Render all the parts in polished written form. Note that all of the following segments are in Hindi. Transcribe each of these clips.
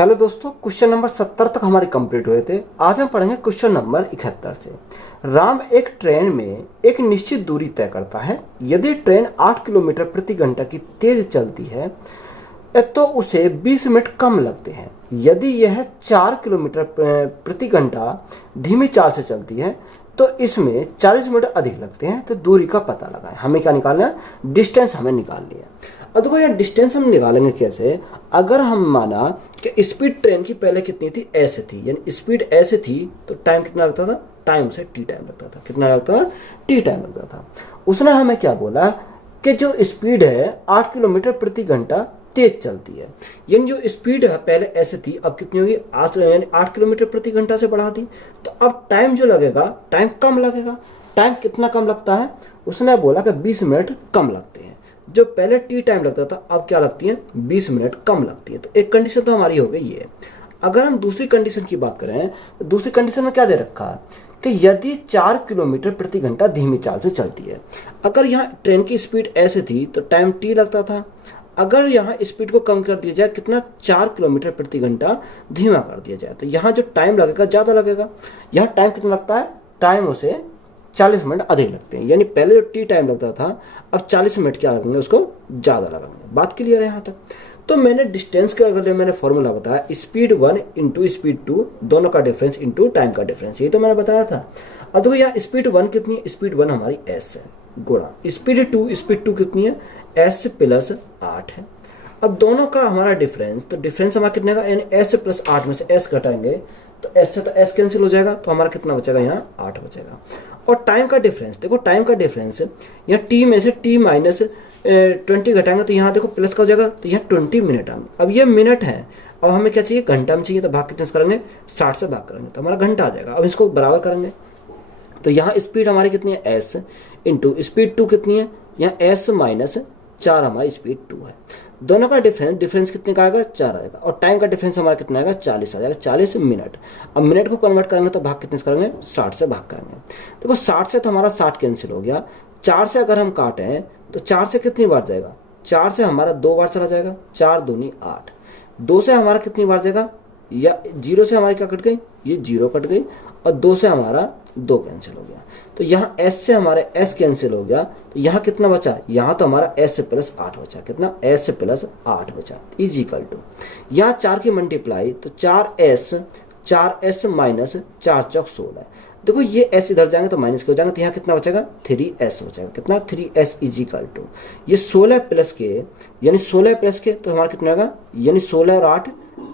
हेलो दोस्तों, क्वेश्चन नंबर 70 तक हमारे कंप्लीट हुए थे। आज हम पढ़ेंगे क्वेश्चन नंबर 71 से। राम एक ट्रेन में एक निश्चित दूरी तय करता है। यदि ट्रेन 8 किलोमीटर प्रति घंटा की तेज चलती है तो उसे 20 मिनट कम लगते हैं। यदि यह 4 किलोमीटर प्रति घंटा धीमी चाल से चलती है तो इसमें 40 मिनट अधिक लगते हैं। तो दूरी का पता लगाएं। हमें क्या निकालना है? डिस्टेंस हमें निकाल लिया। अब देखो यार, डिस्टेंस हम निकालेंगे कैसे? अगर हम माना कि स्पीड ट्रेन की पहले कितनी थी? ऐसे थी, यानी स्पीड ऐसे थी तो टाइम कितना लगता था? टाइम से टी टाइम लगता था। कितना लगता था? टी टाइम लगता था। उसने हमें क्या बोला कि जो स्पीड है 8 किलोमीटर प्रति घंटा तेज चलती है। यानी जो स्पीड है पहले ऐसे थी, अब कितनी होगी? यानी 8 किलोमीटर प्रति घंटा से बढ़ा दी, तो अब टाइम जो लगेगा, टाइम कम लगेगा। टाइम कितना कम लगता है? उसने बोला कि 20 मिनट कम लगते हैं। जो पहले टी टाइम लगता था, अब क्या लगती है? 20 मिनट कम लगती है। तो एक कंडीशन तो हमारी हो गई ये। अगर हम दूसरी कंडीशन की बात करें तो दूसरी कंडीशन में क्या दे रखा है कि यदि 4 किलोमीटर प्रति घंटा धीमी चाल से चलती है। अगर यहाँ ट्रेन की स्पीड ऐसे थी तो टाइम टी लगता था। अगर यहाँ स्पीड को कम कर दिया जाए, कितना? 4 किलोमीटर प्रति घंटा धीमा कर दिया जाए, तो यहाँ जो टाइम लगेगा ज़्यादा लगेगा। यहाँ टाइम कितना लगता है? टाइम उसे 40 मिनट अधिक लगते हैं। यानी पहले जो टी टाइम लगता था, अब 40 मिनट क्या लगेंगे? उसको ज़्यादा लगेंगे। बात क्लियर है यहाँ तक? तो मैंने डिस्टेंस का अगर मैंने फॉर्मूला बताया, स्पीड 1 इंटू स्पीड 2, दोनों का डिफरेंस इंटू टाइम का डिफरेंस, ये तो मैंने बताया था। अब देखो यहाँ स्पीड 1 कितनी है? स्पीड 1 हमारी एस है, गुणा स्पीड 2 कितनी है? एस प्लस 8 है। अब दोनों का हमारा डिफरेंस, तो डिफरेंस हमारा कितने का? यानी एस प्लस 8 में से एस घटाएंगे तो एस से तो एस कैंसिल हो जाएगा, तो हमारा कितना बचेगा? यहाँ 8 बचेगा। और टाइम का डिफरेंस देखो, टाइम का डिफरेंस यहाँ टी में से टी माइनस 20 घटाएंगे तो यहाँ देखो प्लस का हो जाएगा, तो यहाँ 20 मिनट आएंगे। अब ये मिनट है, अब हमें क्या चाहिए? घंटा में चाहिए, तो भाग कितने से करेंगे? 60 से भाग करेंगे तो हमारा घंटा आ जाएगा। अब इसको बराबर करेंगे तो यहाँ स्पीड हमारी कितनी है? एस इंटू स्पीड 2 कितनी है? यहाँ एस माइनस 4 हमारी स्पीड 2 है। दोनों का डिफरेंस कितने का आएगा? 4 आएगा। और टाइम का डिफरेंस हमारा कितना आएगा? 40 आ जाएगा, 40 मिनट। अब मिनट को कन्वर्ट करेंगे तो भाग कितने से करेंगे? 60 से भाग करेंगे। देखो 60 से तो हमारा 60 कैंसिल हो गया। 4 से अगर हम काटें तो 4 से कितनी बार जाएगा? 4 से हमारा 2 बार चला जाएगा, 4 दूनी 8। 2 से हमारा कितनी बार जाएगा? या 0 से हमारी क्या कट गई? ये 0 कट गई, और 2 से हमारा 2 कैंसिल हो गया। तो यहाँ s से हमारे s कैंसिल हो गया, तो यहाँ कितना बचा? यहाँ तो हमारा s प्लस 8 बचा। कितना? s प्लस 8 बचा इज इक्वल टू, यहाँ 4 की मल्टीप्लाई तो 4s माइनस 4 चौक 16। देखो ये s इधर जाएंगे तो माइनस के हो जाएंगे, तो यहाँ कितना बचेगा? 3s बचेगा। कितना? 3s इज इक्वल टू ये 16 प्लस के, यानी 16 प्लस के तो हमारा कितना होगा? यानी 16 और 8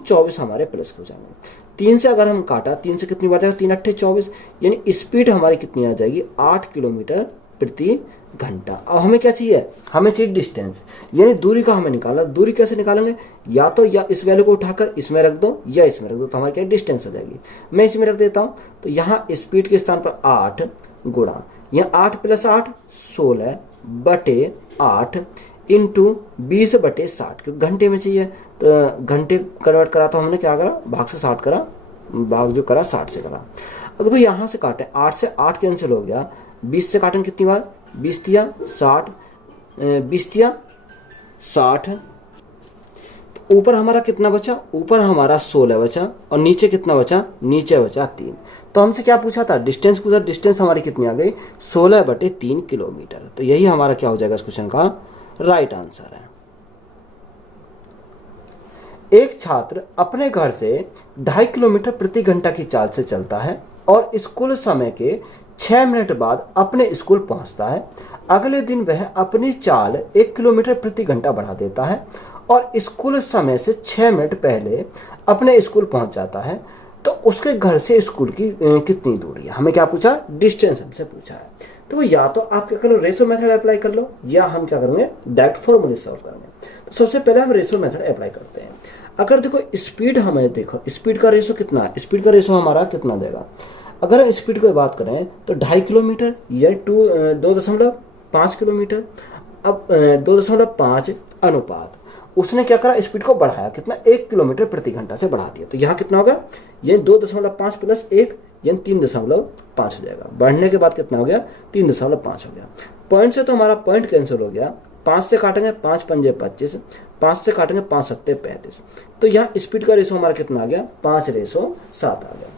24 हमारे प्लस के हो जाएंगे। 3 से अगर हम काटा, 3 से कितनी बार जाएगा? 3 8 24, यानी स्पीड हमारी कितनी आ जाएगी? 8 किलोमीटर प्रति घंटा। अब हमें क्या चाहिए? हमें चाहिए डिस्टेंस, यानी दूरी का हमें निकाला। दूरी कैसे निकालेंगे? या तो या इस वैल्यू को उठाकर इसमें रख दो या इसमें रख दो, तो हमारी क्या डिस्टेंस आ जाएगी। मैं इसमें रख देता हूँ, तो यहाँ स्पीड के स्थान पर 8 गुणा, यहाँ 8 प्लस 8 16 बटे 8 इंटू 20 बटे 60, क्योंकि घंटे में चाहिए तो घंटे कन्वर्ट करा, तो हमने क्या करा? भाग से 60 करा, भाग जो करा 60 से करा। अब देखो यहाँ से काटे, 8 से 8 कैंसिल हो गया, 20 से काटेंगे कितनी बार? 20 तिया 60, 20 तिया 60। तो ऊपर हमारा कितना बचा? ऊपर हमारा 16 बचा, और नीचे कितना बचा? नीचे बचा 3। तो हमसे क्या पूछा था? डिस्टेंस पूछा। डिस्टेंस हमारी कितनी आ गई? 16 बटे 3 किलोमीटर। तो यही हमारा क्या हो जाएगा इस क्वेश्चन का राइट आंसर है। एक छात्र अपने घर से 2.5 किलोमीटर प्रति घंटा की चाल से चलता है और स्कूल समय के 6 मिनट बाद अपने स्कूल पहुंचता है। अगले दिन वह अपनी चाल 1 किलोमीटर प्रति घंटा बढ़ा देता है और स्कूल समय से 6 मिनट पहले अपने स्कूल पहुंच जाता है। तो उसके घर से स्कूल की कितनी दूरी है? हमें क्या पूछा? डिस्टेंस हमसे पूछा है। तो या तो आप क्या करो? रेशो मेथड अप्लाई कर लो, या हम क्या करेंगे? डायरेक्ट फॉर्मूले सॉल्व करेंगे। तो सबसे पहले हम रेशो मेथड अप्लाई करते हैं। अगर देखो स्पीड, हमें देखो स्पीड का रेशो कितना है? स्पीड का रेशो हमारा कितना देगा? अगर हम स्पीड की बात करें तो 2.5 किलोमीटर या 2.5 किलोमीटर। अब 2.5 अनुपात, उसने क्या करा? स्पीड को बढ़ाया, कितना? 1 किलोमीटर प्रति घंटा से बढ़ा दिया। तो यहाँ कितना होगा? ये 2.5 प्लस 1 यानी 3.5 हो जाएगा। बढ़ने के बाद कितना हो गया? 3.5 हो गया। पॉइंट से तो हमारा पॉइंट कैंसिल हो गया, 5 से काटेंगे 5 पंजे 25, 5 से काटेंगे 5 सत्ते 35। तो यहाँ स्पीड का रेशो हमारा कितना आ गया, 5:7 आ गया।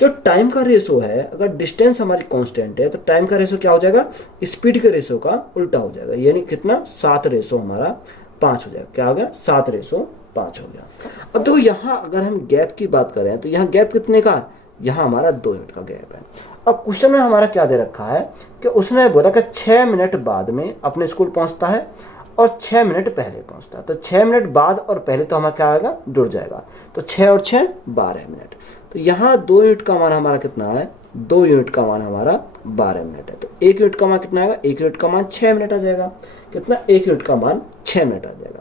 जो टाइम का रेशो है, अगर डिस्टेंस हमारी कांस्टेंट है तो टाइम का रेशो क्या हो जाएगा, स्पीड के रेशो का उल्टा हो जाएगा, यानी कितना 7:5 हमारा 5 हो जाएगा। क्या हो गया, 7:5 हो गया। अब देखो यहाँ अगर हम गैप की बात करें तो यहाँ गैप कितने का, यहाँ हमारा 2 यूनिट का गैप है। अब क्वेश्चन में हमारा क्या दे रखा है कि उसने बोला कि 6 मिनट बाद में अपने स्कूल पहुंचता है और 6 मिनट पहले पहुंचता है। तो 6 मिनट बाद और पहले तो हमारा क्या आएगा, जुड़ जाएगा। तो 6 और 6 12 मिनट। तो यहाँ 2 यूनिट का मान हमारा कितना है, 2 यूनिट का मान हमारा 12 मिनट है। तो 1 यूनिट का मान कितना आएगा, 1 यूनिट का मान 6 मिनट आ जाएगा। कितना, 1 यूनिट का मान 6 मिनट आ जाएगा।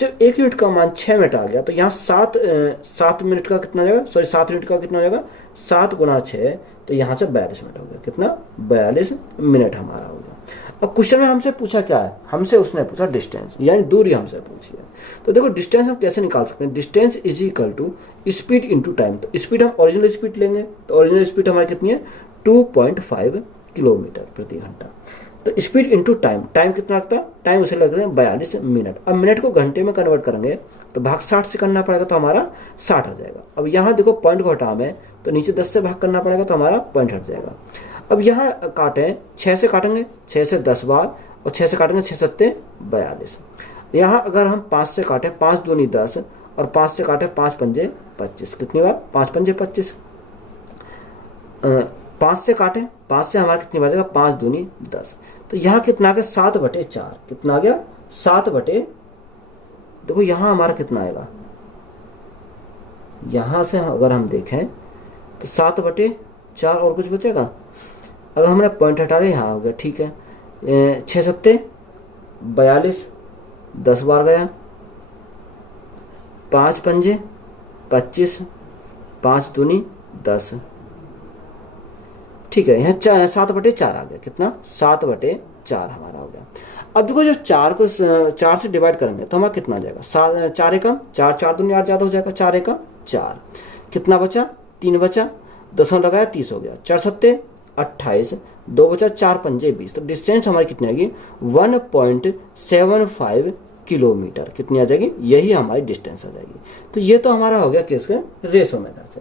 जब 1 यूनिट का मान 6 मिनट आ गया तो यहाँ 7 मिनट का कितना हो जाएगा, सॉरी 7 यूनिट का कितना हो जाएगा, 7 गुना 6, तो यहाँ से 42 मिनट हो गया। कितना, 42 मिनट हमारा हो गया। अब क्वेश्चन में हमसे पूछा क्या है, हमसे उसने पूछा डिस्टेंस, यानी दूरी हमसे पूछी है। तो देखो डिस्टेंस हम कैसे निकाल सकते हैं, distance is equal to speed into time. तो स्पीड हम ओरिजिनल स्पीड लेंगे, तो ओरिजिनल स्पीड हमारी कितनी है, 2.5 किलोमीटर प्रति घंटा। तो स्पीड इंटू टाइम, टाइम कितना लगता है, टाइम उसे लगता है 42 मिनट। अब मिनट को घंटे में कन्वर्ट करेंगे तो भाग 60 से करना पड़ेगा, तो हमारा 60 आ जाएगा। अब यहाँ देखो पॉइंट को हटा में, तो नीचे 10 से भाग करना पड़ेगा, तो हमारा पॉइंट हट जाएगा। अब यहाँ काटें, 6 से काटेंगे, 6 से 10 बार, और 6 से काटेंगे 6 सत्ते 42। यहाँ अगर हम 5 से काटें, 5 दूनी 10, और 5 से काटें 5 पंजे 25। कितनी बार, 5 पंजे 25। 5 से काटें, 5 से हमारा कितनी बार जाएगा, 5 दूनी 10। तो यहाँ कितना आ गया, 7/4। कितना आ गया, 7 देखो यहाँ हमारा कितना आएगा, यहाँ से अगर हम देखें तो 7/4 और कुछ बचेगा। अगर हमने पॉइंट हटा लिया, यहाँ हो गया, ठीक है। 6 सत्ते 42, 10 बार गया, 5 पंजे 25, 5 दूनी 10, ठीक है। यहाँ 7/4 आ गया। कितना, 7/4 हमारा हो गया। अब देखो जो 4 से डिवाइड करेंगे तो हमारा कितना आ जाएगा, 4 एकम 4, 4 दूनी 8 ज़्यादा हो जाएगा, 4 एकम 4। कितना बचा, 3 बचा, 10 लगाया 30 हो गया, 4 सत्ते 28, 2 बचा, 4 पंजे 20। तो डिस्टेंस हमारी कितनी आएगी, 1.75 किलोमीटर कितनी आ जाएगी, यही हमारी डिस्टेंस आ जाएगी। तो ये तो हमारा हो गया किसके, रेशो मेथड से।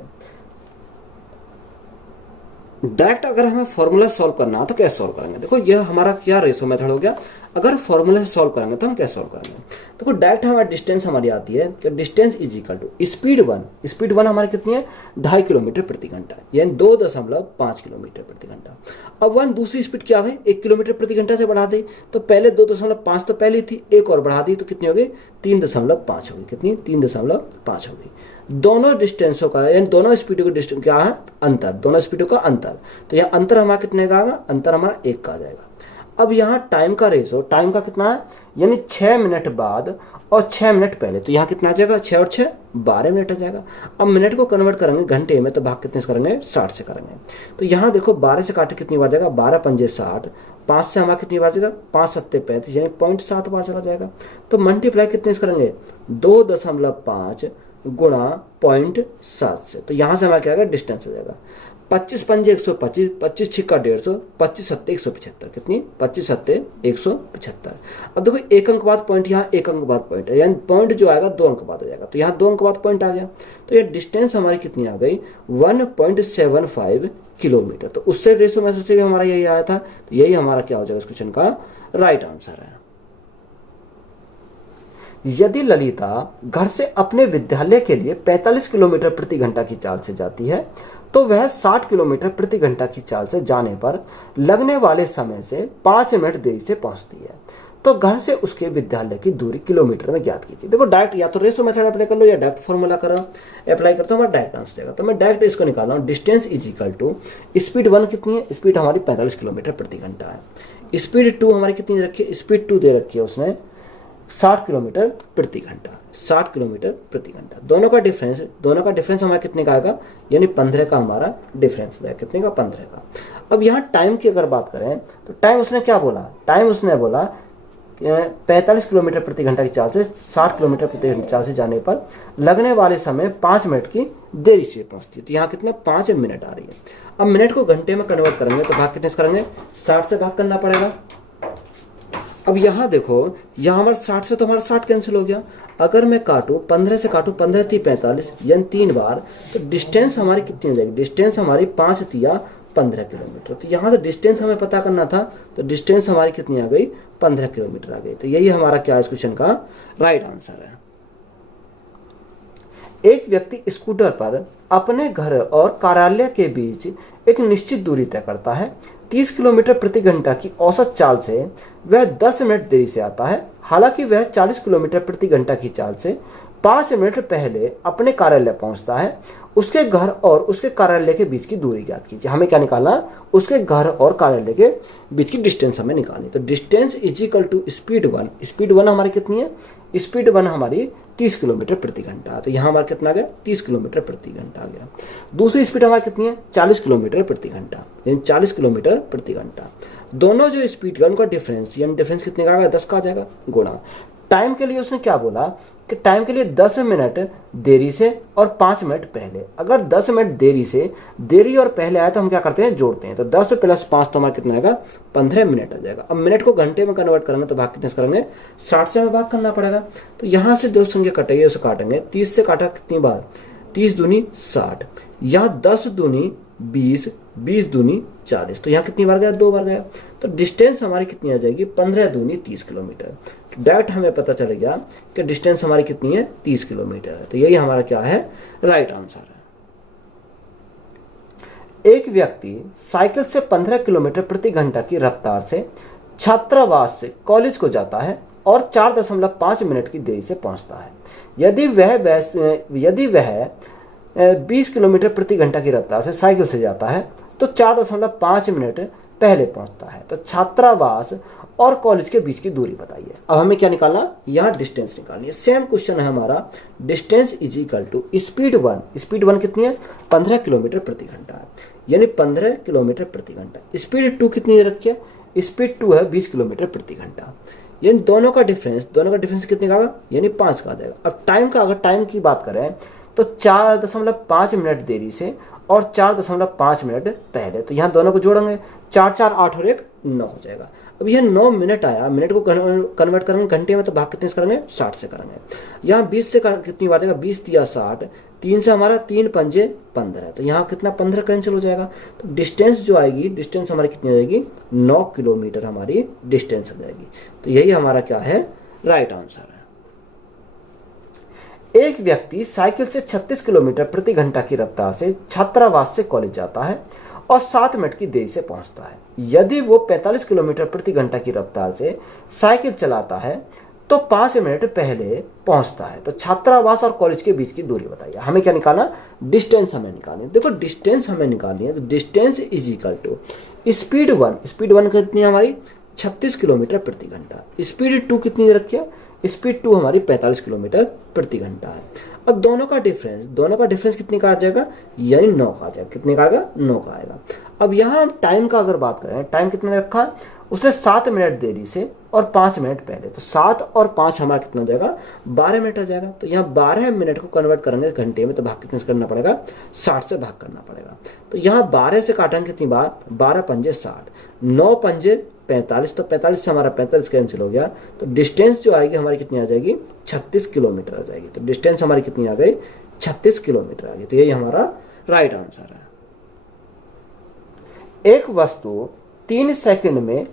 डायरेक्ट अगर हमें फॉर्मूला सॉल्व करना है तो कैसे सॉल्व करेंगे, देखो यह हमारा क्या रेशो मेथड हो गया। अगर फॉर्मूला से सॉल्व करेंगे तो हम कैसे सॉल्व करेंगे, देखो डायरेक्ट हमारी डिस्टेंस हमारी आती है कि distance is equal to speed 1। Speed 1 हमारी कितनी है, 2.5 किलोमीटर प्रति घंटा, यानी 2.5 किलोमीटर प्रति घंटा। अब 1 दूसरी स्पीड क्या है, 1 किलोमीटर प्रति घंटा से बढ़ा दी, तो पहले 2.5 तो पहले थी, एक और बढ़ा दी तो कितनी हो गई, 3.5 हो गई। कितनी, 3.5 हो गई। दोनों डिस्टेंसों का, यानी दोनों स्पीडों का डिस्टेंस क्या है, अंतर, दोनों स्पीडों का अंतर। तो यह अंतर हमारा कितने का आएगा, अंतर हमारा 1 का आ जाएगा। अब यहाँ टाइम का रेशो, टाइम का कितना है, यानी 6 मिनट बाद और 6 मिनट पहले, तो यहाँ कितना आ जाएगा, 6 और 6 12 मिनट आ जाएगा। अब मिनट को कन्वर्ट करेंगे घंटे में, तो भाग कितने से करेंगे, 60 से करेंगे। तो यहाँ देखो 12 से काटे कितनी बार जाएगा, 12 पंजे 60, 5 से हमारा कितनी बार जाएगा, 5 सत्ते 35, यानी 0.7 बार चला जाएगा। तो मल्टीप्लाई कितने से करेंगे, 2.5 गुणा 0.7 से, तो यहाँ से हमारा क्या आएगा, डिस्टेंस आ जाएगा। 25 पंजे 125, 25 छिक्का 150, 25 सत्ते 175। कितनी, 25 सत्ते 175। अब देखो एक अंक बाद पॉइंट, यहाँ एक अंक बाद पॉइंट है, यानी पॉइंट जो आएगा 2 अंक बाद आ जाएगा, तो यहाँ 2 अंक बाद पॉइंट आ गया। तो ये डिस्टेंस हमारी कितनी आ गई, 1.75 किलोमीटर। तो उससे रेशो मेथड से भी हमारा यही आया था, तो यही हमारा क्या हो जाएगा इस क्वेश्चन का राइट आंसर है। यदि ललिता घर से अपने विद्यालय के लिए 45 किलोमीटर प्रति घंटा की चाल से जाती है तो वह 60 किलोमीटर प्रति घंटा की चाल से जाने पर लगने वाले समय से 5 मिनट देरी से पहुंचती है। तो घर से उसके विद्यालय की दूरी किलोमीटर में ज्ञात कीजिए। देखो डायरेक्ट या तो रेशो मेथड अप्लाई कर लो या डायरेक्ट फॉर्मूला करो अप्लाई करता हूँ, हमारा डायरेक्ट आंसर जाएगा। तो मैं डायरेक्ट इसको निकाल रहा हूँ, distance is equal to speed 1 कितनी है, स्पीड हमारी 45 किलोमीटर प्रति घंटा है। स्पीड 2 हमारी कितनी रखी है, स्पीड 2 दे रखी है उसने 60 किलोमीटर प्रति घंटा, 60 किलोमीटर प्रति घंटा। दोनों का डिफरेंस हमारा कितने का आएगा, यानी 15 का हमारा डिफरेंस है। कितने का, 15 का। अब यहाँ टाइम की अगर बात करें तो टाइम उसने क्या बोला, टाइम उसने बोला 45 किलोमीटर प्रति घंटा की चाल से 60 किलोमीटर प्रति घंटा चाल से जाने पर लगने वाले समय 5 मिनट की देरी से पहुंचती है। तो यहाँ कितना, 5 मिनट आ रही है। अब मिनट को घंटे में कन्वर्ट करेंगे तो भाग कितने से करेंगे, 60 से भाग करना पड़ेगा। अब यहाँ देखो, यहाँ हमारा 60 से तो हमारा 60 कैंसिल हो गया। अगर मैं काटूँ 15 से काटूँ, 15 × 45 यानी 3 बार, तो डिस्टेंस हमारी कितनी हो जाएगी? डिस्टेंस हमारी 5 × 15 किलोमीटर। तो यहाँ से डिस्टेंस हमें पता करना था, तो डिस्टेंस हमारी कितनी आ गई? 15 किलोमीटर आ गई। तो यही हमारा क्या इस क्वेश्चन का राइट आंसर है। एक व्यक्ति स्कूटर पर अपने घर और कार्यालय के बीच एक निश्चित दूरी तय करता है। 30 किलोमीटर प्रति घंटा की औसत चाल से वह 10 मिनट देरी से आता है। हालांकि वह 40 किलोमीटर प्रति घंटा की चाल से 5 मिनट पहले अपने कार्यालय पहुंचता है। उसके घर और उसके कार्यालय के बीच की दूरी ज्ञात कीजिए। हमें क्या निकालना? उसके घर और कार्यालय के बीच की डिस्टेंस हमें निकालनी। तो distance is equal to speed 1। Speed 1 हमारी कितनी है? स्पीड 1 हमारी 30 किलोमीटर प्रति घंटा। तो यहाँ हमारा कितना आ गया? 30 किलोमीटर प्रति घंटा आ गया। दूसरी स्पीड हमारी कितनी है? 40 किलोमीटर प्रति घंटा, यानी 40 किलोमीटर प्रति घंटा। दोनों जो स्पीड का उनका डिफरेंस, यानी डिफरेंस कितने का आ गया? 10 का आ जाएगा, गुणा टाइम के लिए उसने क्या बोला कि टाइम के लिए 10 मिनट देरी से और 5 मिनट पहले। अगर 10 मिनट देरी और पहले आए तो हम क्या करते हैं? जोड़ते हैं। तो 10 + 5 तो हमारा कितना आएगा? 15 मिनट आ जाएगा। अब मिनट को घंटे में कन्वर्ट करेंगे तो भाग कितने से करेंगे? 60 से हमें भाग करना पड़ेगा। तो यहाँ से दो संख्या कटेगी, उसे काटेंगे। 30 से काटा कितनी बार? 30 दूनी 60, यहाँ 10 दूनी 20, 20 दूनी 40। तो यहाँ कितनी बार गया? 2 बार गया। तो डिस्टेंस हमारी कितनी आ जाएगी? 15 दूनी 30 किलोमीटर। डायरेक्ट हमें पता चल गया कि डिस्टेंस हमारी कितनी है? 30 किलोमीटर है। तो यही हमारा क्या है? राइट आंसर है। एक व्यक्ति साइकिल से 15 किलोमीटर प्रति घंटा की रफ्तार से छात्रावास से कॉलेज को जाता है और 4.5 मिनट की देरी से पहुंचता है। यदि वह 20 किलोमीटर प्रति घंटा की रफ्तार से साइकिल से जाता है तो 4.5 मिनट पहले पहुंचता है। तो छात्रावास और कॉलेज के बीच की दूरी बताइए। अब हमें क्या निकालना? यहाँ डिस्टेंस निकालनी है। सेम क्वेश्चन है हमारा। Distance is equal to speed 1। Speed 1 कितनी है? 15 किलोमीटर प्रति घंटा है, यानी 15 किलोमीटर प्रति घंटा। स्पीड 2 कितनी रखी है? स्पीड 2 है 20 किलोमीटर प्रति घंटा, यानी दोनों का डिफरेंस कितने का आएगा? यानी 5 का आ जाएगा। अब टाइम का, अगर टाइम की बात करें तो 4.5 मिनट देरी से और 4.5 मिनट पहले। तो यहाँ दोनों को जोड़ेंगे, 4 4 8 और 1 9 हो जाएगा। अब यह 9 मिनट आया, मिनट को कन्वर्ट करेंगे घंटे में तो भाग कितने से करेंगे? 60 से करेंगे। यहाँ 20 से कितनी बात है? 20 × 60, 3 से हमारा 3 × 5 = 15। तो यहाँ कितना? 15 कैंसिल हो जाएगा। तो डिस्टेंस जो आएगी, डिस्टेंस हमारी कितनी हो जाएगी? 9 किलोमीटर हमारी डिस्टेंस हो जाएगी। तो यही हमारा क्या है? राइट आंसर है। एक व्यक्ति साइकिल से 36 किलोमीटर प्रति घंटा की रफ्तार से छात्रावास से कॉलेज जाता है और 7 मिनट की देरी से पहुंचता है। यदि वो 45 किलोमीटर प्रति घंटा की रफ्तार से साइकिल चलाता है तो 5 मिनट पहले पहुंचता है। तो छात्रावास और कॉलेज के बीच की दूरी बताइए। हमें क्या निकालना? डिस्टेंस हमें निकालनी है। देखो डिस्टेंस हमें निकालनी है, तो distance is equal to speed 1। Speed 1 कितनी है हमारी? 36 किलोमीटर प्रति घंटा। स्पीड 2 कितनी रखी है? स्पीड 2 हमारी 45 किलोमीटर प्रति घंटा है। अब दोनों का डिफरेंस कितने का आ जाएगा? यानी 9 का आ जाएगा। कितने का आएगा? 9 का आएगा। अब यहाँ हम टाइम का अगर बात करें, टाइम कितने रखा है? उसने 7 मिनट देरी से और 5 मिनट पहले। तो 7 और 5 हमारा कितना हो जाएगा? 12 मिनट आ जाएगा। तो यहाँ 12 मिनट को कन्वर्ट करेंगे घंटे में तो भाग कितने से करना पड़ेगा? 60 से भाग करना पड़ेगा। तो यहाँ 12 से काटेंगे कितनी बार? 12 × 5 = 60, 9 × 5 = 45। तो 45 से हमारा 45 कैंसिल हो गया। तो डिस्टेंस जो आएगी हमारी कितनी आ जाएगी? 36 किलोमीटर आ जाएगी। तो डिस्टेंस हमारी कितनी आ गई? 36 किलोमीटर आ गई। तो यही हमारा राइट आंसर है। एक वस्तु 3 सेकंड में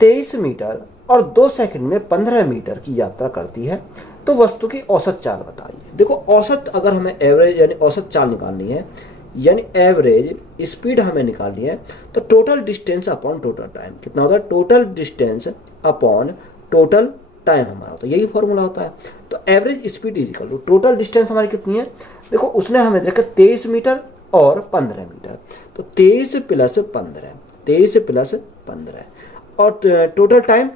23 मीटर और 2 सेकंड में 15 मीटर की यात्रा करती है तो वस्तु की औसत चाल बताइए। देखो औसत, अगर हमें एवरेज यानी औसत चाल निकालनी है, यानी एवरेज स्पीड हमें निकालनी है, तो total distance upon total time कितना होता है? Total distance upon total time हमारा, तो यही फॉर्मूला होता है। तो average speed is equal to total distance हमारी कितनी है? देखो उसने हमें देखा 23 मीटर और 15 मीटर। तो 23 + 15 और टोटल टाइम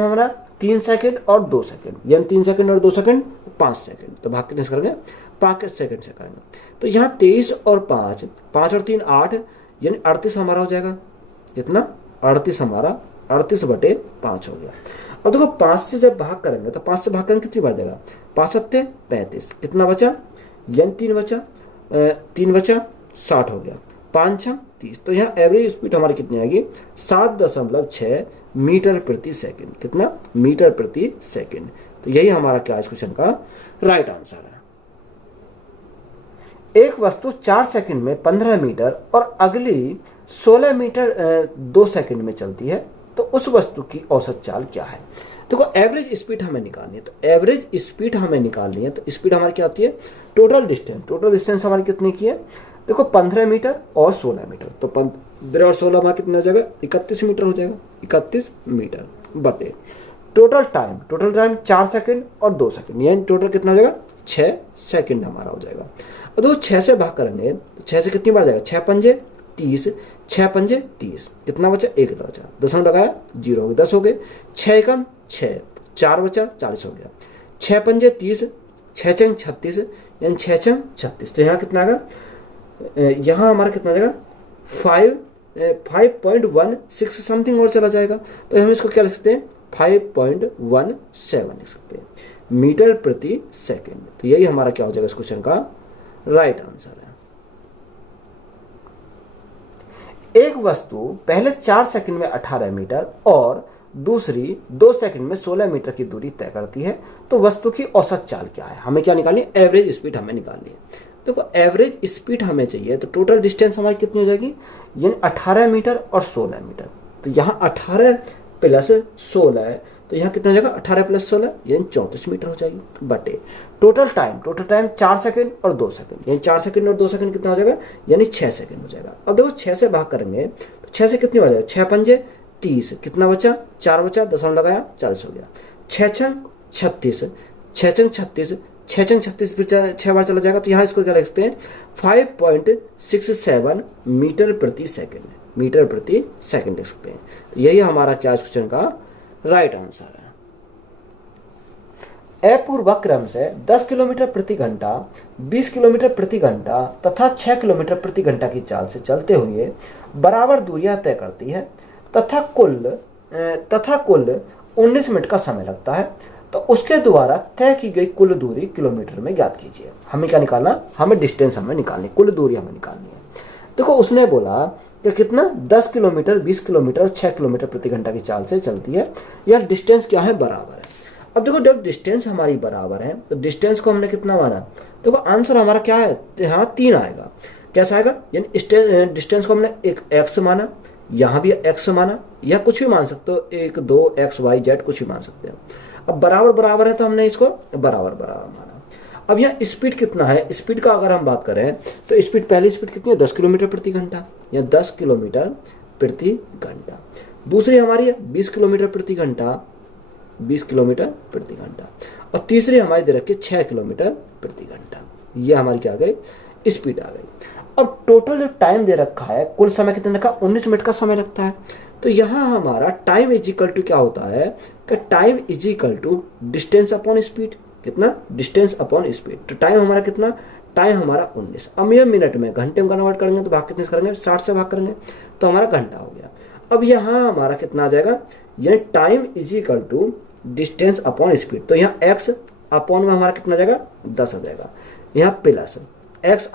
हमारा 3 सेकंड और 2 सेकंड, यानी 3 सेकंड और 2 सेकंड 5 सेकंड। तो भाग कितने से करेंगे? 5 सेकंड से करेंगे। तो यहाँ 23 और 5, 5 और 3 8, यानी 38 हमारा हो जाएगा। कितना? 38 हमारा 38/5 हो गया। अब देखो 5 से जब भाग करेंगे तो 5 से भाग करेंगे कितनी बार जाएगा? 5 × 7 = 35। कितना बचा? यानी 3 बचा 60 हो गया। 5 6 30, तो यहाँ एवरेज स्पीड हमारी कितनी आएगी 7.6 मीटर प्रति सेकंड। कितना? मीटर प्रति सेकंड। तो यही हमारा क्या इस क्वेश्चन का राइट आंसर है। एक वस्तु 4 सेकंड में 15 मीटर और अगली 16 मीटर 2 सेकंड में चलती है, तो उस वस्तु की औसत चाल क्या है? देखो एवरेज स्पीड हमें निकालनी है, तो एवरेज स्पीड हमें निकालनी है, तो स्पीड हमारी क्या होती है? टोटल डिस्टेंस हमारी कितनी की है? देखो 15 मीटर और 16 मीटर, तो 15 और 16 हमारा कितना हो जाएगा? 31 मीटर हो जाएगा। 31 मीटर बटे टोटल टाइम 4 सेकंड और 2 सेकंड, यानी टोटल कितना हो जाएगा? 6 सेकंड हमारा हो जाएगा। और देखो 6 से भाग करेंगे तो 6 से कितनी बार जाएगा? 6 पंजे 30, 6 पंजे 30, कितना बचा? 1 बचा, दशमलव लगाया 0 हो गया, 10 हो गए। 6 एकम 6, 4 बचा 40 हो गया। 6 पंजे 30, 6 छंग 36, यानी 6 छंग 36, तो यहाँ कितना आएगा? यहाँ हमारा कितना जाएगा? 5.16 समथिंग और चला जाएगा, तो हम इसको क्या लिख सकते हैं? 5.17 लिख सकते हैं मीटर प्रति सेकेंड। तो यही हमारा क्या हो जाएगा इस क्वेश्चन का राइट आंसर है। एक वस्तु पहले 4 सेकंड में 18 मीटर और दूसरी 2 सेकंड में 16 मीटर की दूरी तय करती है, तो वस्तु की औसत चाल क्या है? हमें क्या निकालनी है? एवरेज स्पीड हमें निकालनी है। देखो एवरेज स्पीड हमें चाहिए, तो टोटल डिस्टेंस हमारी कितनी हो जाएगी? यानी 18 मीटर और 16 मीटर, तो यहाँ 18 प्लस 16 है, तो यहाँ कितना हो जाएगा? 18 प्लस 16 यानी 34 मीटर हो जाएगी बटे टोटल टाइम 4 सेकंड और 2 सेकंड, यानी 4 सेकंड और 2 सेकंड कितना हो जाएगा? यानी 6 सेकंड हो जाएगा। अब देखो 6 से भाग करेंगे तो 6 से कितनी बार जाएगा? 6 पंजे 30, कितना बचा? 4 बचा, दशमलव लगाया 40 हो गया। 6 छंग 36, 6 छंग 36, 6 छंग 36 फिर 6 बार चला जाएगा, तो यहाँ इसको क्या लिखते हैं? 5.67 मीटर प्रति सेकंड, मीटर प्रति सेकंड लिख सकते हैं। तो यही हमारा क्या इस क्वेश्चन का राइट आंसर है। अपूर्वक क्रम से 10 किलोमीटर प्रति घंटा, 20 किलोमीटर प्रति घंटा तथा 6 किलोमीटर प्रति घंटा की चाल से चलते हुए बराबर दूरियां तय करती है तथा कुल 19 मिनट का समय लगता है, तो उसके द्वारा तय की गई कुल दूरी किलोमीटर में ज्ञात कीजिए। हमें क्या निकालना? हमें डिस्टेंस हमें निकालनी, कुल दूरी हमें निकालनी है। देखो उसने बोला कि कितना? 10 किलोमीटर, 20 किलोमीटर, 6 किलोमीटर प्रति घंटा की चाल से चलती है, यह डिस्टेंस क्या है? बराबर है। अब देखो जब डिस्टेंस हमारी बराबर है तो डिस्टेंस को हमने कितना माना? देखो आंसर हमारा क्या है? यहाँ 3 आएगा। कैसा आएगा? यानी डिस्टेंस को हमने एक एक्स माना, यहाँ भी एक्स माना, या कुछ भी मान सकते हो, 1 2 एक्स वाई जेड कुछ भी मान सकते हो। अब बराबर बराबर है तो हमने इसको बराबर बराबर माना। अब यहाँ स्पीड कितना है? स्पीड का अगर हम बात करें तो स्पीड, पहली स्पीड कितनी है? 10 किलोमीटर प्रति घंटा, या 10 किलोमीटर प्रति घंटा। दूसरी हमारी है 20 किलोमीटर प्रति घंटा, 20 किलोमीटर प्रति घंटा। और तीसरी हमारी दे रखी है 6 किलोमीटर प्रति घंटा। ये हमारी क्या आ गई? स्पीड आ गई। अब टोटल जो टाइम दे रखा है, कुल समय कितना रखा? 19 मिनट का समय लगता है। तो यहाँ हमारा टाइम इज इक्वल टू क्या होता है कि time is equal to distance upon speed. कितना? Distance upon speed. तो टाइम हमारा कितना? टाइम हमारा 19। अब ये मिनट में घंटे में कन्वर्ट करेंगे तो भाग कितने से करेंगे? 60 से भाग करेंगे तो हमारा घंटा हो गया। अब यहाँ हमारा कितना आ जाएगा? यानी time is equal to distance upon speed. तो यहाँ एक्स अपॉन में हमारा कितना जाएगा? 10 आ जाएगा। यहाँ प्लस एक्स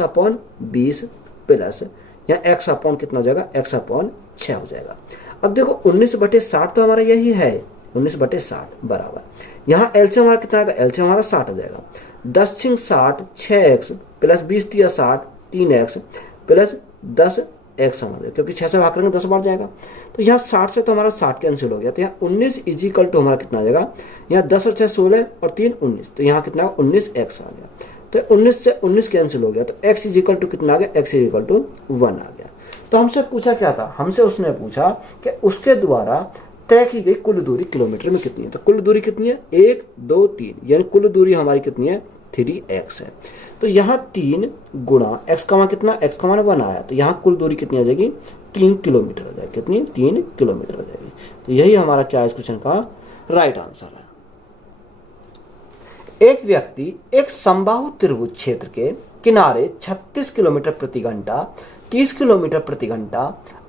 अपॉन 20 प्लस यहाँ एक्स अपॉन कितना हो जाएगा? एक्स अपॉन 6 हो जाएगा। अब देखो 19/60 तो हमारा यही है, 19/60 बराबर यहाँ एलसीएम हमारा कितना आएगा? एलसीएम हमारा 60 आ जाएगा। 10 6 60, 6x plus 20 3 60, 3x plus 10x हमारा, क्योंकि 6 से भाग करेंगे 10 बार जाएगा। तो यहाँ 60 से तो हमारा 60 कैंसिल हो गया। तो यहाँ 19 इज इक्वल टू हमारा कितना आ जाएगा? यहाँ 10 और 6 16 और 3 19, तो यहाँ कितना 19x आ गया। तो 19 से 19 कैंसिल हो गया, तो x इज इक्वल टू कितना आ गया? x इज इक्वल टू 1 आ गया। तो हमसे पूछा क्या था? हमसे उसने पूछा कि उसके द्वारा तय की गई कुल दूरी किलोमीटर में कितनी है। तो कुल दूरी कितनी है? 1 2 3, यानी कुल दूरी हमारी कितनी है? 3x है। तो यहाँ 3 गुणा x का मान कितना? x का मान 1 आया, तो यहाँ कुल दूरी कितनी आ जाएगी? 3 किलोमीटर हो जाएगी। कितनी? 3 किलोमीटर हो जाएगी। तो यही हमारा क्या है इस क्वेश्चन का राइट आंसर है। एक व्यक्ति एक समबाहु त्रिभुज क्षेत्र के किनारे 36 किलोमीटर प्रति घंटा, 30 किलोमीटर प्रति घंटा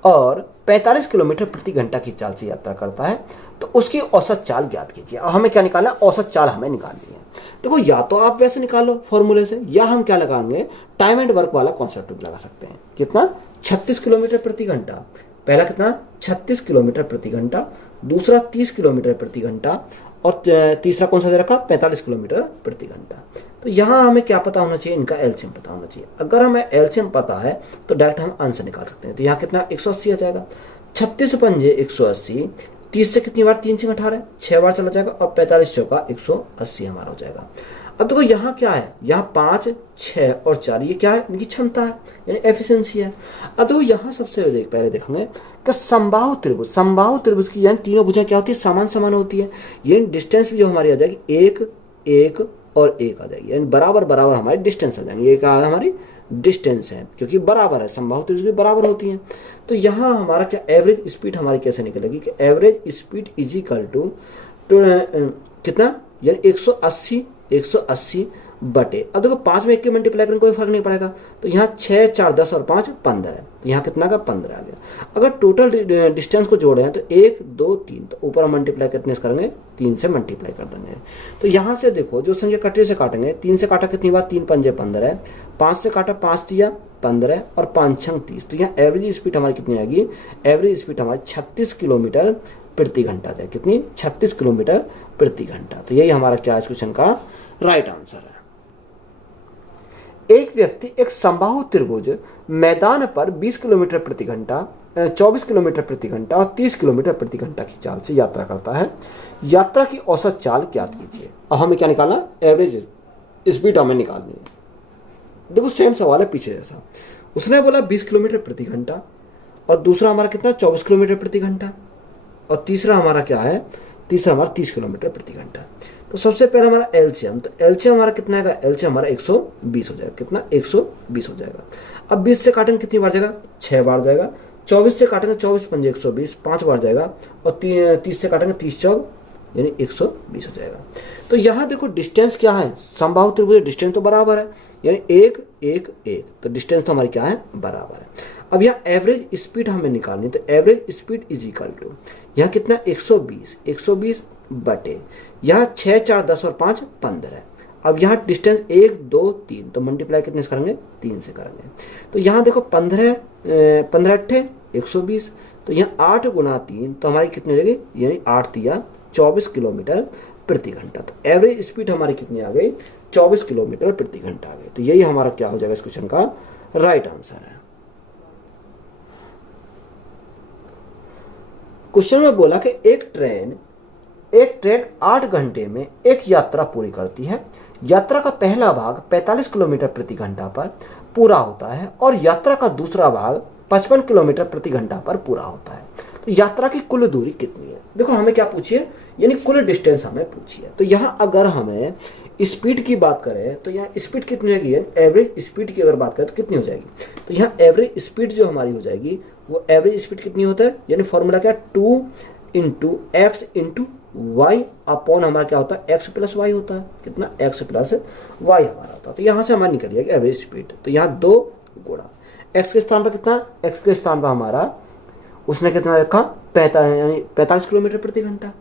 और 45 किलोमीटर प्रति घंटा की चाल से यात्रा करता है तो उसकी औसत चाल ज्ञात कीजिए। अब हमें क्या निकालना है, औसत चाल हमें निकालनी है। देखो या तो आप वैसे निकालो फॉर्मूले से, या हम क्या लगाएंगे, टाइम एंड वर्क वाला कॉन्सेप्ट भी लगा सकते हैं। कितना, 36 किलोमीटर प्रति घंटा, पहला कितना 36 किलोमीटर प्रति घंटा, दूसरा 30 किलोमीटर प्रति घंटा और तीसरा कौन सा दे रखा, 45 किलोमीटर प्रति घंटा। तो यहाँ हमें क्या पता होना चाहिए, इनका एलसीएम पता होना चाहिए। अगर हमें एलसीएम पता है तो डायरेक्ट हम आंसर निकाल सकते हैं। तो यहाँ कितना 180 आ जाएगा, 36 पंजे 180, 30 से कितनी बार, 3 से 18, 6 बार चला जाएगा और 45 चौका 180 हमारा हो जाएगा। अब देखो यहाँ क्या है, यहाँ 5, 6 और 4 ये क्या है, इनकी क्षमता है यानी एफिशिएंसी है। अब देखो यहाँ सबसे पहले देखेंगे कि समबाहु त्रिभुज की यानी तीनों भुजाएं क्या होती है, समान समान होती है। यानी डिस्टेंस भी जो हमारी आ जाएगी 1, 1 और 1 आ जाएगी, यानी बराबर बराबर हमारी डिस्टेंस आ जाएंगे। ये क्या है, हमारी डिस्टेंस है क्योंकि बराबर है, समबाहु त्रिभुज भी बराबर होती हैं। तो यहाँ हमारा क्या एवरेज स्पीड हमारी कैसे निकलेगी कि average speed is equal to कितना, यानी 180 बटे, अब देखो 5 में 1 के मल्टीप्लाई करें कोई फर्क नहीं पड़ेगा। तो यहाँ 6, 4, 10 और 5 15 है, तो यहाँ कितना का 15 आ गया। अगर टोटल डिस्टेंस को जोड़े हैं तो 1, 2, 3, तो ऊपर हम मल्टीप्लाई कितने से करेंगे, 3 से मल्टीप्लाई कर देंगे। तो यहाँ से देखो जो संख्या कटरे से काटेंगे, 3 से काटा कितनी बार, 3 पंजे 15 है, 5 से काटा 5 दिया 15 और 5 छंग 30। तो यहाँ एवरेज स्पीड हमारी कितनी आएगी, एवरेज स्पीड हमारी 36 किलोमीटर प्रति घंटा है। कितनी, 36 किलोमीटर प्रति घंटा। तो यही हमारा क्या इस क्वेश्चन का राइट आंसर है। एक व्यक्ति एक समबाहु त्रिभुज मैदान पर 20 किलोमीटर प्रति घंटा, 24 किलोमीटर प्रति घंटा और 30 किलोमीटर प्रति घंटा की चाल से यात्रा करता है। यात्रा की औसत चाल ज्ञात कीजिए। अब हमें क्या निकालना, एवरेज स्पीड हमें निकालनी है। देखो सेम सवाल है पीछे जैसा, उसने बोला 20 किलोमीटर प्रति घंटा और दूसरा हमारा कितना 24 किलोमीटर प्रति घंटा और तीसरा हमारा क्या है, तीसरा हमारा 30 किलोमीटर प्रति घंटा। तो सबसे पहले हमारा एलसीएम, तो एलसीएम हमारा कितना है, एलसीएम हमारा 120 हो जाएगा। कितना, 120 हो जाएगा। अब 20 से काटेंगे कितनी बार जाएगा, 6 बार जाएगा। 24 से काटेंगे 24 पंजे 120, 5 बार जाएगा और 30 से काटेंगे 30 चौक यानी 120 हो जाएगा। तो यहाँ देखो डिस्टेंस क्या है, समबाहु त्रिभुज डिस्टेंस तो बराबर है यानी 1, 1, 1, तो डिस्टेंस तो हमारी क्या है, बराबर है। अब यहाँ एवरेज स्पीड हमें निकालनी, तो average speed is equal to यहाँ कितना 120 बटे यहाँ 6, 4, 10 और 5 15 है। अब यहाँ डिस्टेंस 1, 2, 3, तो मल्टीप्लाई कितने से करेंगे, 3 से करेंगे। तो यहाँ देखो 15 अट्ठे 120, तो यहाँ 8 गुना 3 तो हमारी कितनी हो जाएगी, यानी 8 तिया 24 किलोमीटर प्रति घंटा। तो एवरेज स्पीड हमारी कितनी आ गई, 24 किलोमीटर प्रति घंटा आ गई। तो यही हमारा क्या हो जाएगा इस क्वेश्चन का राइट आंसर है। क्वेश्चन में बोला कि एक ट्रेन 8 घंटे में एक यात्रा पूरी करती है। यात्रा का पहला भाग 45 किलोमीटर प्रति घंटा पर पूरा होता है और यात्रा का दूसरा भाग 55 किलोमीटर प्रति घंटा पर पूरा होता है। तो यात्रा की कुल दूरी कितनी है, देखो हमें क्या पूछिए, यानी कुल डिस्टेंस हमें पूछिए। तो यहाँ अगर हमें स्पीड की बात करें तो यहाँ स्पीड कितनी होगी, एवरेज स्पीड की अगर बात करें तो कितनी हो जाएगी। तो यहाँ एवरेज स्पीड जो हमारी हो जाएगी वो एवरेज स्पीड कितनी होता है, यानी फॉर्मूला क्या 2 × x × y अपॉन हमारा क्या होता है x + y होता है। कितना, x + y हमारा होता है। तो यहाँ से हमारा निकल जाएगी एवरेज स्पीड। तो यहाँ 2 गुणा x के स्थान पर कितना, x के स्थान पर हमारा उसने कितना रखा 45 किलोमीटर प्रति घंटा,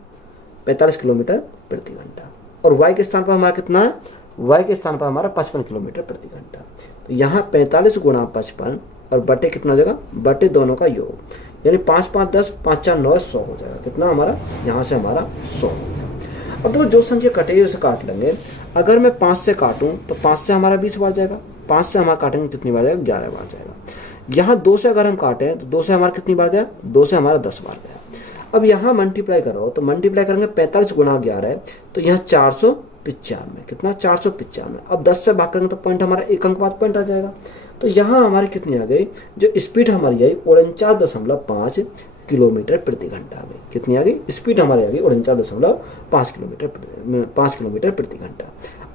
45 किलोमीटर प्रति घंटा। और y के स्थान पर हमारा कितना है, y के स्थान पर हमारा 55 किलोमीटर प्रति घंटा। तो यहाँ 45 गुणा 55 और बटे कितना जगह, बटे दोनों का योग, यानी 5, 5, 10, 5, 4, 9, 100 हो जाएगा। कितना हमारा, यहाँ से हमारा 100 हो गया। अब देखो जो संख्या कटेगी उसे काट लेंगे। अगर मैं 5 से काटूं तो 5 से हमारा 20 बार जाएगा, 5 से हमारा काटेंगे कितनी बार जाएगा, 11 बार जाएगा। यहाँ 2 से अगर हम काटें तो 2 से हमारा कितनी बार गया, 2 से हमारा 10 बार गया। अब यहाँ मल्टीप्लाई करो तो मल्टीप्लाई करेंगे 45 गुणा 11 है तो यहाँ 495, कितना 495। अब 10 से भाग करेंगे तो पॉइंट हमारा एक अंक बाद पॉइंट आ जाएगा। तो यहाँ हमारी कितनी आ गई, जो स्पीड हमारी आई 49.5 किलोमीटर प्रति घंटा आ गई। कितनी आ गई, स्पीड हमारी आ गई 49.5 किलोमीटर प्रति घंटा।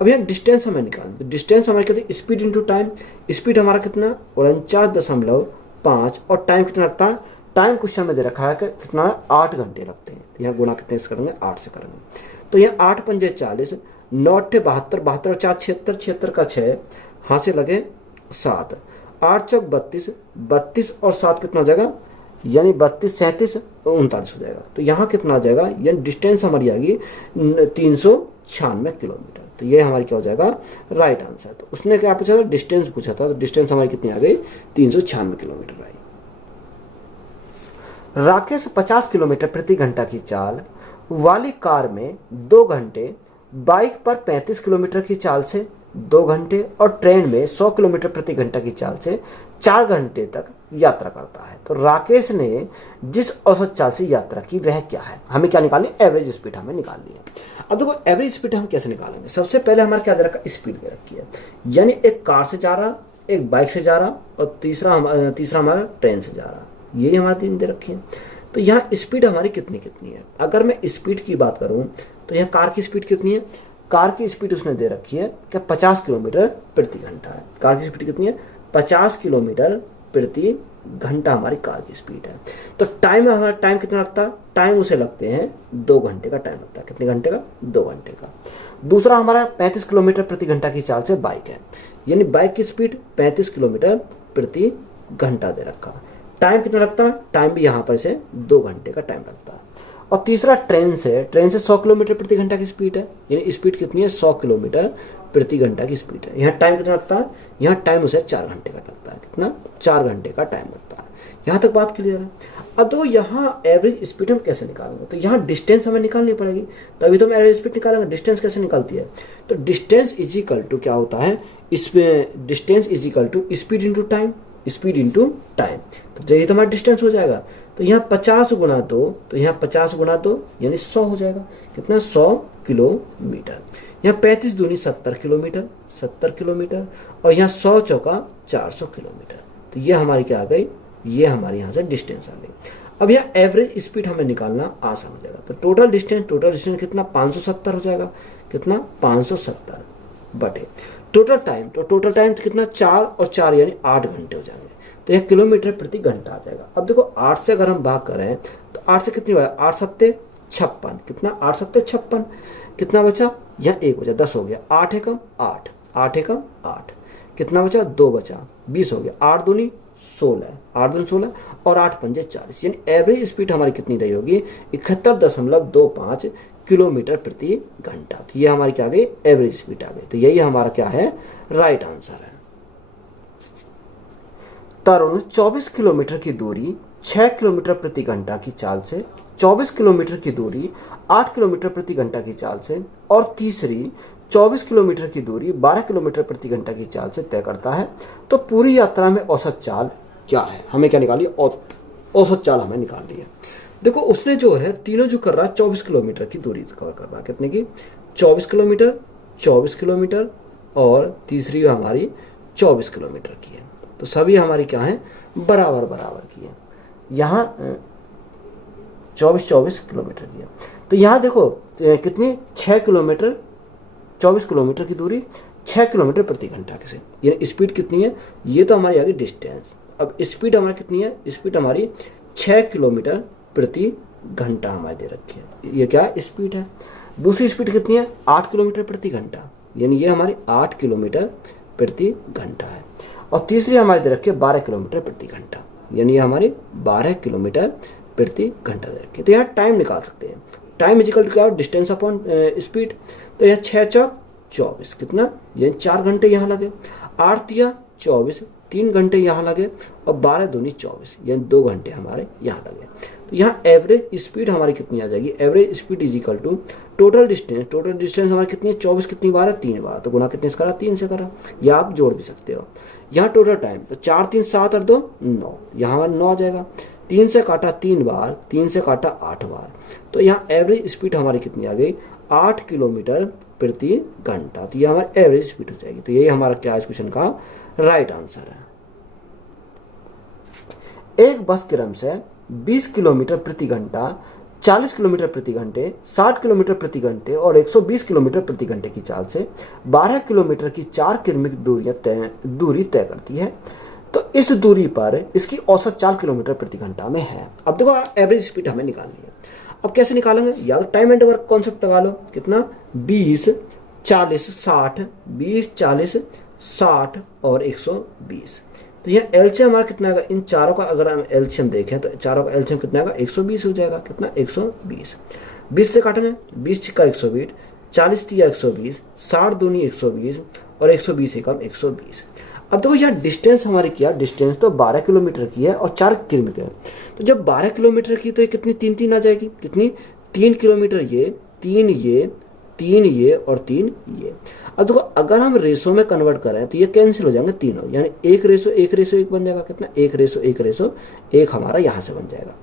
अब यहाँ डिस्टेंस हमें निकालना, तो डिस्टेंस हमारी कहते हैं स्पीड इंटू टाइम। स्पीड हमारा कितना 49.5 और टाइम कितना लगता है, टाइम क्वेश्चन में दे रखा है कि कितना 8 घंटे लगते हैं। तो यहाँ गुणा कितने से करेंगे, 8 से करेंगे। तो यहाँ 8 पंजे 40, 9 अट्ठे 72, 72 और 4 76, 76 का 6 हाथ से लगे 7, 8 चौक 32, 32 और 7 कितना हो जाएगा, यानी 32, 37, 39 हो जाएगा। तो यहाँ कितना आ जाएगा, यानी डिस्टेंस हमारी आएगी 396 किलोमीटर। तो ये हमारी क्या हो जाएगा, राइट आंसर। तो उसने क्या पूछा था, डिस्टेंस पूछा था, तो डिस्टेंस हमारी कितनी आ गई, 396 किलोमीटर आई। राकेश 50 किलोमीटर प्रति घंटा की चाल वाली कार में 2 घंटे, बाइक पर 35 किलोमीटर की चाल से 2 घंटे और ट्रेन में 100 किलोमीटर प्रति घंटा की चाल से 4 घंटे तक यात्रा करता है। तो राकेश ने जिस औसत चाल से यात्रा की वह क्या है, हमें क्या निकालनी, एवरेज स्पीड हमें निकालनी है। अब देखो एवरेज स्पीड हम कैसे निकालेंगे, सबसे पहले हमारे क्या दे रखा, स्पीड दे रखी है, यानी एक कार से जा रहा, एक बाइक से जा रहा और तीसरा हमारा ट्रेन से जा रहा, यही हमारे 3 दे रखे हैं। तो यहाँ स्पीड हमारी कितनी कितनी है, अगर मैं स्पीड की बात करूँ तो यहाँ कार की स्पीड कितनी है, कार की स्पीड उसने दे रखी है क्या, 50 किलोमीटर प्रति घंटा है। कार की स्पीड कितनी है, 50 किलोमीटर प्रति घंटा हमारी कार की स्पीड है। तो टाइम, हमारा टाइम कितना लगता है, टाइम उसे लगते हैं 2 घंटे का टाइम लगता है। कितने घंटे का, 2 घंटे का। दूसरा हमारा 35 किलोमीटर प्रति घंटा की चाल से बाइक है, यानी बाइक की स्पीड 35 किलोमीटर प्रति घंटा दे रखा। टाइम कितना लगता है, टाइम भी यहाँ पर से 2 घंटे का टाइम लगता है। और तीसरा ट्रेन से 100 किलोमीटर प्रति घंटा की स्पीड है, यानी स्पीड कितनी है, 100 किलोमीटर प्रति घंटा की स्पीड है। यहाँ टाइम कितना लगता है, यहाँ टाइम उसे 4 घंटे का लगता है। कितना, 4 घंटे का टाइम लगता है। यहाँ तक बात क्लियर है। अब तो यहाँ एवरेज स्पीड हम कैसे निकालेंगे, तो यहाँ डिस्टेंस हमें निकालनी पड़ेगी, तभी तो हम एवरेज स्पीड निकालेंगे। डिस्टेंस कैसे निकलती है, तो डिस्टेंस इज इक्वल टू क्या होता है, इसमें distance is equal to speed into time, speed into time. तो यही तो हमारा डिस्टेंस हो जाएगा। तो यहाँ 50 गुणा 2, तो यहाँ 50 गुणा 2 यानी 100 हो जाएगा। कितना, 100 किलोमीटर। यहाँ 35 दूनी 70 किलोमीटर, 70 किलोमीटर। और यहाँ 100 चौका 400 किलोमीटर। तो ये हमारी क्या आ गई, ये हमारी यहाँ से डिस्टेंस आ गई। अब यहाँ एवरेज स्पीड हमें निकालना आसान हो जाएगा। तो टोटल डिस्टेंस कितना, 570 हो जाएगा। कितना, 570 बटे टोटल टाइम। तो टोटल टाइम कितना, 4 और 4 यानी 8 घंटे हो जाएंगे। तो यह किलोमीटर प्रति घंटा आ जाएगा। अब देखो 8 से अगर हम भाग करें तो 8 से कितनी बार, 8 सत्ते 56। कितना, 8 सत्ते 56। कितना बचा, यहाँ 1 बचा, 10 हो गया। 8 एकम 8, 8 एकम 8। कितना बचा, 2 बचा, 20 हो गया। 8 दूनी 16, 8 दूनी 16 और 8 पंजे 40। यानी एवरेज स्पीड हमारी कितनी रही होगी, 71.25 किलोमीटर प्रति घंटा। तो ये हमारी क्या आ गई, एवरेज स्पीड आ गई। तो यही हमारा क्या है, राइट आंसर है। तरुण 24 किलोमीटर की दूरी 6 किलोमीटर प्रति घंटा की चाल से, 24 किलोमीटर की दूरी 8 किलोमीटर प्रति घंटा की चाल से और तीसरी 24 किलोमीटर की दूरी 12 किलोमीटर प्रति घंटा की चाल से तय करता है। तो पूरी यात्रा में औसत चाल क्या है, हमें क्या निकाली, औसत चाल हमें निकालनी है। देखो उसने जो है तीनों जो कर रहा है 24 किलोमीटर की दूरी कवर कर रहा है। कितने की, 24 किलोमीटर, 24 किलोमीटर और तीसरी हमारी 24 किलोमीटर की है। तो सभी हमारी क्या है, बराबर बराबर की है। यहाँ 24 किलोमीटर की है। तो यहाँ देखो कितनी, 6 किलोमीटर, 24 किलोमीटर की दूरी 6 किलोमीटर प्रति घंटा से, यानी स्पीड कितनी है, ये तो हमारी आ गई डिस्टेंस। अब स्पीड हमारी कितनी है, स्पीड हमारी 6 किलोमीटर प्रति घंटा हमारे दे रखी है। ये क्या स्पीड है। दूसरी स्पीड कितनी है, 8 किलोमीटर प्रति घंटा, यानी ये हमारी 8 किलोमीटर प्रति घंटा है। और तीसरी हमारी दे रखी है 12 किलोमीटर प्रति घंटा, यानी ये हमारी 12 किलोमीटर प्रति घंटा दे रखी है। तो यहाँ टाइम निकाल सकते हैं। टाइम इजिकल टू क्या, डिस्टेंस अपॉन स्पीड। तो यहाँ 6 चौक 24, कितना, यानी 4 घंटे यहाँ लगे। 8 तिया 24, 3 घंटे यहाँ लगे और 12 दूनी 24, यानी 2 घंटे हमारे यहाँ लगे। तो यहाँ एवरेज स्पीड हमारी कितनी आ जाएगी, average speed is equal to total distance हमारी कितनी है, 24 कितनी बार है, 3 बार। तो गुना कितने से करा, 3 से करा, या आप जोड़ भी सकते हो। यहाँ टोटल टाइम, तो 4 3 7 और 2 9, यहाँ हमारा 9 आ जाएगा। 3 से काटा 3 बार, 3 से काटा 8 बार। तो यहाँ एवरेज स्पीड हमारी कितनी आ गई, 8 किलोमीटर प्रति घंटा। तो ये हमारी एवरेज स्पीड हो जाएगी। तो यही हमारा क्या इस क्वेश्चन का राइट आंसर है। एक बस क्रम से 20 किलोमीटर प्रति घंटा, 40 किलोमीटर प्रति घंटे, 60 किलोमीटर प्रति घंटे और 120 किलोमीटर प्रति घंटे की चाल से 12 किलोमीटर की 4 किलोमीटर दूरी तय करती है। तो इस दूरी पर इसकी औसत 4 किलोमीटर प्रति घंटा में है। अब देखो एवरेज स्पीड हमें निकालनी है। अब कैसे निकालेंगे, या टाइम एंड वर्क कॉन्सेप्ट लगा लो। कितना, 20 40 60, 20 40 60 और 120। तो यह एलसीएम हमारा कितना आएगा, इन चारों का अगर हम एलसीएम देखें तो चारों का एलसीएम कितना आएगा, 120 हो जाएगा। कितना, 120। 20 से काटेंगे, 20 छिक्का 120, 40 तिया 120, 60 दूनी 120 और 120 एकम 120। अब देखो यह डिस्टेंस हमारी क्या, डिस्टेंस तो 12 किलोमीटर की है और 4 किलोमीटर है। तो जब 12 किलोमीटर की तो ये कितनी, 3 आ जाएगी। कितनी, 3 किलोमीटर ये, 3 ये, 3 ये और 3 ये। अब देखो अगर हम रेशो में कन्वर्ट करें तो ये कैंसिल हो जाएंगे तीनों, यानी 1:1:1 बन जाएगा। कितना, 1:1:1 हमारा यहाँ से बन जाएगा।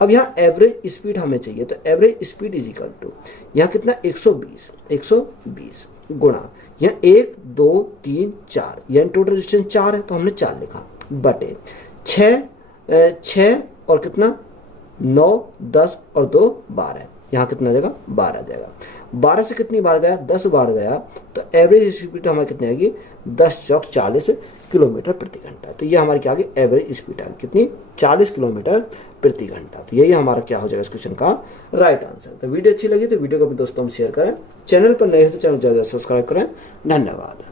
अब यहाँ एवरेज स्पीड हमें चाहिए, तो average speed is equal to यहाँ कितना, 120 गुणा यहाँ 1 2 3 4, यानी टोटल डिस्टेंस 4 है तो हमने 4 लिखा, बटे 6 और कितना 9 10 और 2 12, यहाँ कितना आ जाएगा, 12 आ जाएगा। 12 से कितनी बार गया, 10 बार गया, तो एवरेज स्पीड हमारी कितनी आएगी, 10 चौक 40 किलोमीटर प्रति घंटा। तो ये हमारी क्या आ गई, एवरेज स्पीड आ गई कितनी, 40 किलोमीटर प्रति घंटा। तो यही हमारा क्या हो जाएगा इस क्वेश्चन का राइट आंसर। तो वीडियो अच्छी लगी तो वीडियो को अपने दोस्तों में शेयर करें, चैनल पर नए हो तो चैनल जल्द सब्सक्राइब करें। धन्यवाद।